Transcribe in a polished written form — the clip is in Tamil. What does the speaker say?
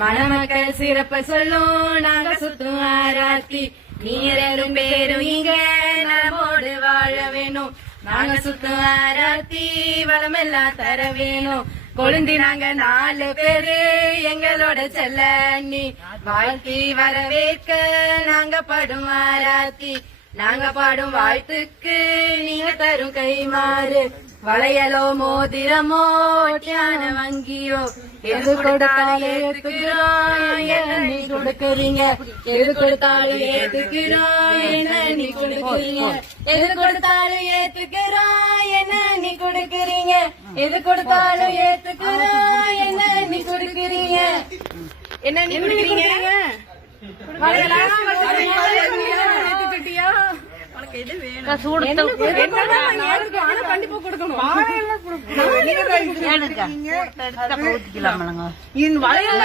மணமக்கள் சிறப்ப சொல்லும் நாங்க சுத்தும் ஆராத்தி. நீரும் பேரும் இங்க நலமோடு வாழ வேணும். நாங்க சுத்தும் ஆராத்தி வளமெல்லாம் தர வேணும். கொழுந்தி நாங்க 4 பேரு எங்களோட செல்ல நீ வாழ்த்தி வரவேற்க நாங்க பாடும் ஆராத்தி. நாங்க பாடும் வாழ்த்துக்கு நீங்க தரும் கைமாறு. வளையலோ மோதிரமோ தியான வங்கியோ எது கொடுத்தாலும் ஏத்துக்கிறோம் என்ன நீ கொடுக்கறீங்க. எது கொடுத்தாலும் ஏத்துக்கிறோம் என்ன நீ கொடுக்கறீங்க. எது கொடுத்தாலும் ஏத்துக்கிறோம் என்ன நீ கொடுக்கறீங்க. எது கொடுத்தாலும் ஏத்துக்கிறோம் என்ன நீ கொடுக்கறீங்க. என்ன நீ கொடுக்கறீங்க. கண்டிப்பா கொடுக்கணும்.